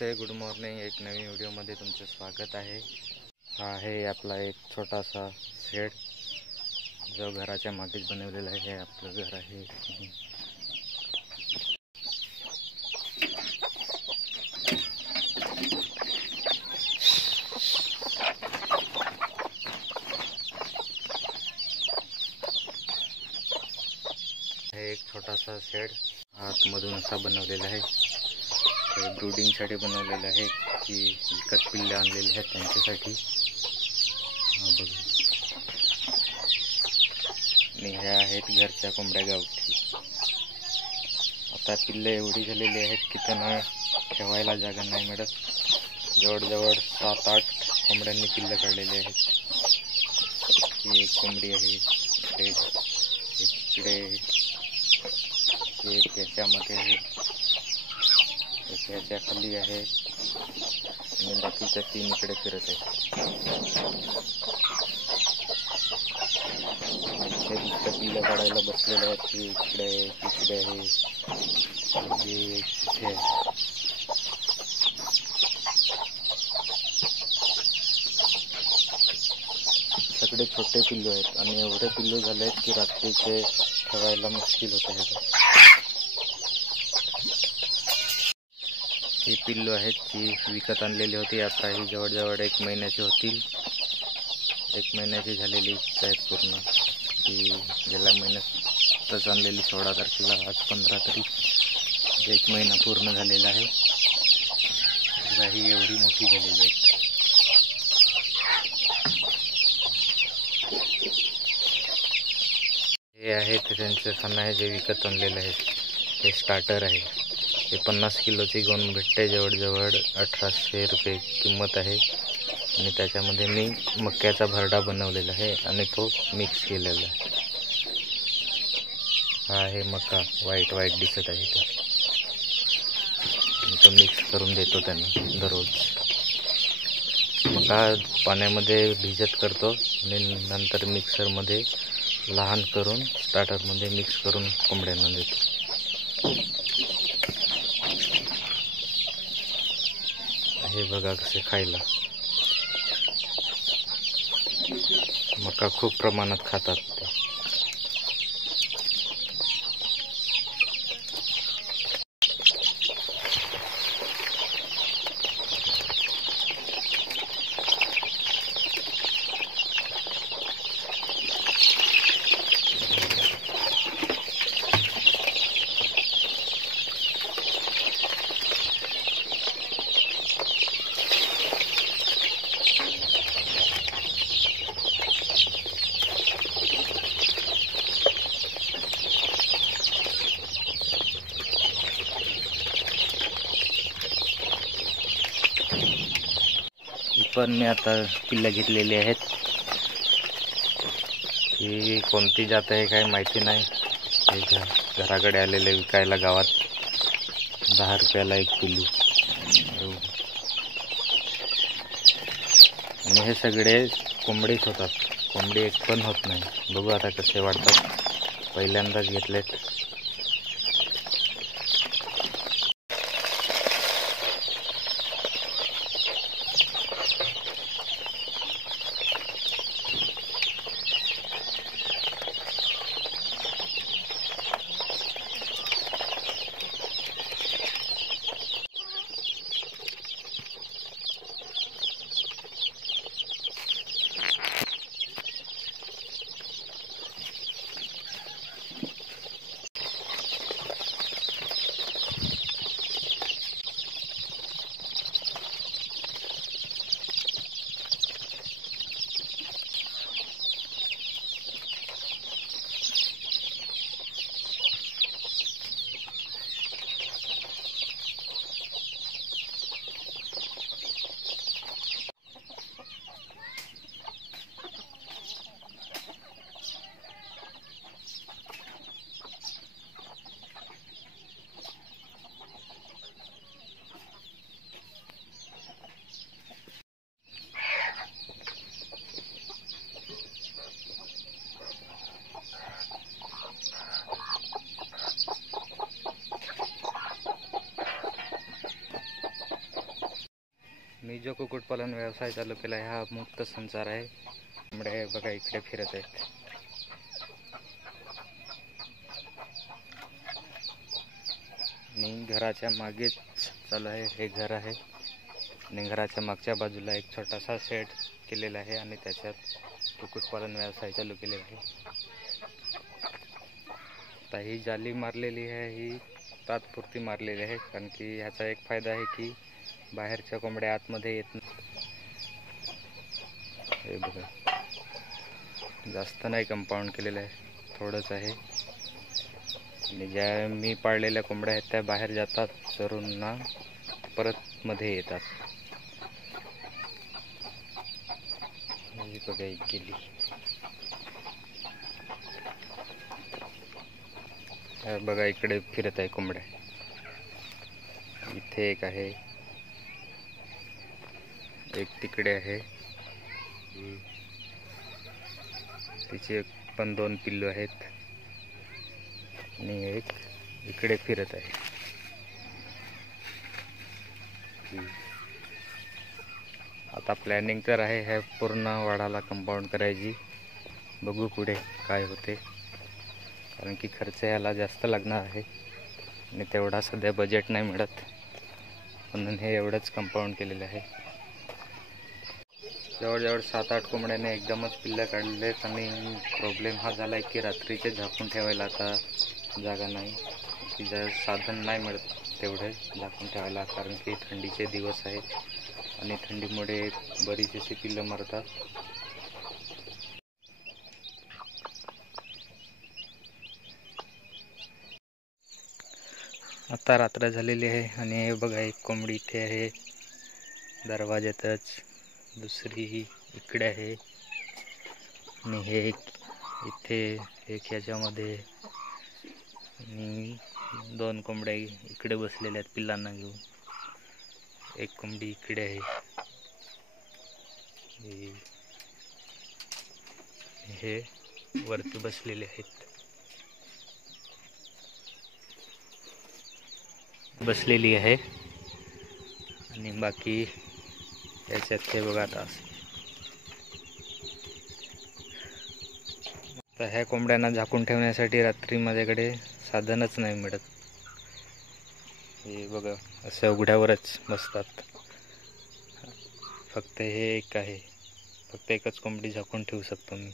नमस्ते, good morning. एक नवीन व्हिडिओमध्ये तुमचं स्वागत आहे. हा आहे आपला एक छोटासा शेड जो घराच्या मागेच बनवलेला आहे. आपलं घर आहे. हे एक छोटासा शेड आतमधून असा बनवलेला आहे. ब्रूडिंगसाठी बनवलेलं आहे की विकत पिल्ले आणलेले आहेत त्यांच्यासाठी. हा बघा, आणि ह्या आहेत घरच्या कोंबड्या गावठी. आता पिल्ले एवढी झालेली आहेत की त्यांना ठेवायला जागा नाही मिळत. जवळजवळ 7-8 कोंबड्यांनी पिल्ले काढलेले आहेत. ही एक कोंबडी आहे, इकडे एक याच्यामध्ये आहे, याच्या खाली आहे आणि बाकीच्या 3 इकडे फिरत आहेत. इथे पिल्ले काढायला बसलेले आहेत. की इकडे आहे, इथे आहे. सगळे छोटे पिल्लू आहेत आणि एवढे पिल्लू झाले आहेत की रात्रीचे ठेवायला मुश्किल होत आहे. ही पिल्लू आहेत ती विकत आणलेली होती. आता ही जवळजवळ 1 महिन्याची होतील. 1 महिन्याची झालेली आहेत पूर्ण. ती गेल्या महिन्यातच आणलेली 16 तारखेला. आज 15 तारीख, 1 महिना पूर्ण झालेला आहे. ही एवढी मोठी झालेली आहे. हे आहे त्यांचं खाणं आहे जे विकत आणलेलं आहे. ते स्टार्टर आहे. हे 50 किलोची गोण भेटते. जवळजवळ 1800 रुपये किंमत आहे. आणि त्याच्यामध्ये मी मक्याचा भरडा बनवलेला आहे आणि तो मिक्स केलेला आहे. हा आहे मका, व्हाईट दिसत आहे ते. तो मिक्स करून देतो त्यांना दररोज. मका पाण्यामध्ये भिजत करतो आणि नंतर मिक्सरमध्ये लहान करून स्टार्टरमध्ये मिक्स करून कोंबड्यांना देतो. हे बघा कसे खायला. मका खूप प्रमाणात खातात ते. पण मी आता पिल्ले घेतलेली आहेत. ही कोणती जात आहे काय माहिती नाही. घराकडे आलेले विकायला गावात 10 रुपयाला 1 पिल्लू. आणि हे सगळे कोंबडीच होतात. कोंबडी एक पण होत नाही. बघू आता कसे वाढतात. पहिल्यांदाच घेतलेत. मी जो कुक्कुटपालन व्यवसाय चालू केला आहे हा मुक्त संसार आहे. कोंबड्या बघा इकडे फिरत आहेत. आणि घराच्या मागेच चालू आहे. हे घर आहे आणि घराच्या मागच्या बाजूला एक छोटासा शेड केलेला आहे आणि त्याच्यात कुक्कुटपालन व्यवसाय चालू केलेला आहे. आता ही जाली मारलेली आहे, ही तात्पुरती मारलेली आहे, कारण की ह्याचा एक फायदा आहे की बाहेरच्या कोंबड्या आतमध्ये येत नाही. हे बघा, जास्त नाही कंपाऊंड केलेलं आहे, थोडंच आहे. आणि ज्या मी पाळलेल्या कोंबड्या आहेत त्या बाहेर जातात चरून ना, परत मध्ये येतात. ही बघा एक गेली. बघा इकडे फिरत आहे कोंबड्या. इथे एक आहे, एक तिकडे आहे, तिचे पण 2 पिल्लू आहेत आणि एक इकडे फिरत आहे. आता प्लॅनिंग तर आहे ह्या पूर्ण वाडाला कंपाऊंड करायची. बघू पुढे काय होते, कारण की खर्च याला जास्त लागणार आहे आणि तेवढा सध्या बजेट नाही मिळत, म्हणून हे एवढंच कंपाऊंड केलेलं आहे. जवळजवळ 7-8 कोंबड्याने एकदमच पिल्लं काढलेत आणि प्रॉब्लेम हा झाला आहे की रात्रीचे झाकून ठेवायला आता जागा नाही, की साधन नाही मिळत तेवढे झाकून ठेवायला, कारण की थंडीचे दिवस आहेत आणि थंडीमुळे बरीच अशी पिल्लं मरतात. आता रात्र झालेली आहे आणि हे बघा एक कोंबडी इथे आहे दरवाज्यातच, दुसरी इकडे आहे आणि हे एक इथे, एक ह्याच्यामध्ये, आणि 2 कोंबड्या इकडे बसलेल्या आहेत पिल्लांना घेऊन. एक कोंबडी इकडे आहे. हे वरती बसलेले आहेत, बसलेली आहे आणि बाकी याच्यात ते बघा. आता ह्या कोंबड्यांना झाकून ठेवण्यासाठी रात्री माझ्याकडे साधनच नाही मिळत. हे बघा असं उघड्यावरच बसतात. फक्त हे एक आहे, फक्त एकच कोंबडी झाकून ठेवू शकतो मी.